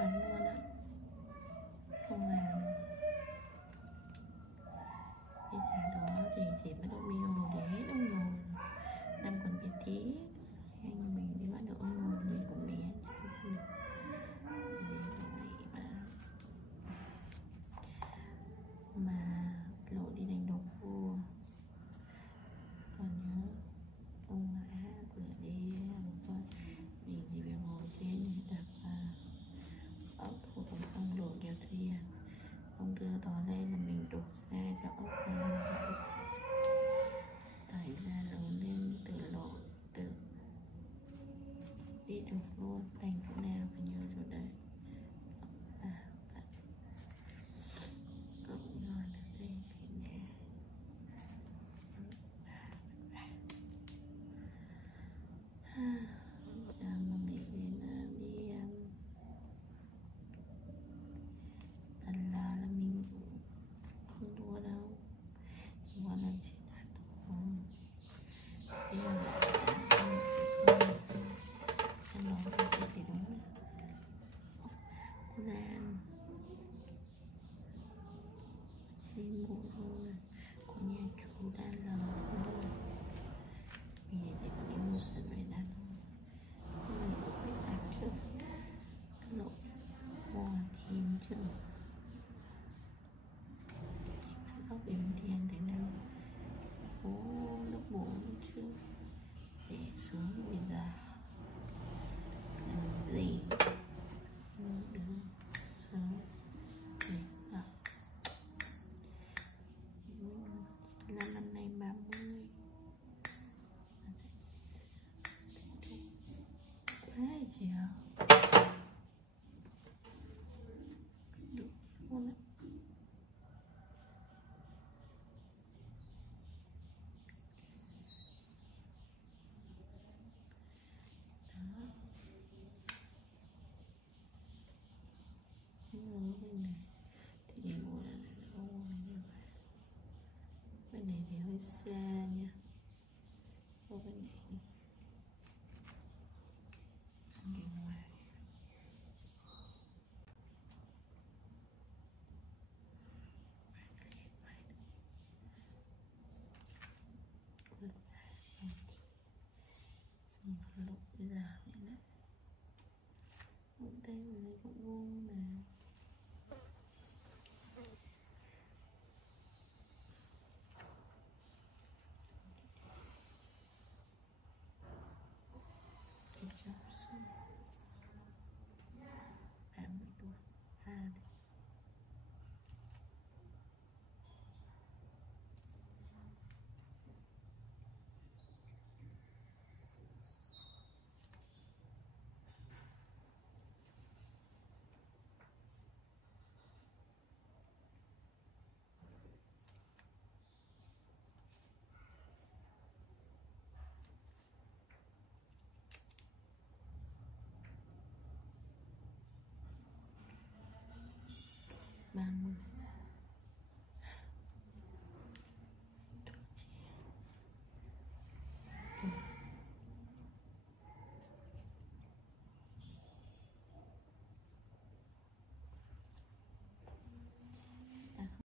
phấn luôn á, không làm. Cái trà đó thì chỉ bắt đầu mio để hết ông ngồi năm còn bé tí, anh mình đi bắt đầu ông ngồi mình còn bé mà lộ đi đánh độc vua. Còn nhớ ông má vừa đi mình thì phải ngồi trên đặt ốc của ông đổ kèo thuyền, ông đưa đó lên là mình đổ ra cho ốc tẩy ra lớn lên tự lộ tự đi được luôn, thành chỗ nào phải nhớ chỗ đấy. Cũng nói là xem cái này mà mình đến đi Tần là mình không thua đâu, chỉ có lần chỉ là thôi. Thế là em nói cái gì thì đúng là cô Lan đi mua thôi, có nhà chú đang lờ thôi, vì thì có đi mua sân về đàn thôi. Mình cũng phải tạp chứ, lộ hoa thêm chứ, ốc điểm tiền để nào bố lúc bố chứ để xuống bây giờ làm gì đứng xuống để đọc là năm nay 30 ai chị ạ được luôn á. Bên này thì đi mua là đâu như vậy, bên này thì hơi xa nha, bên này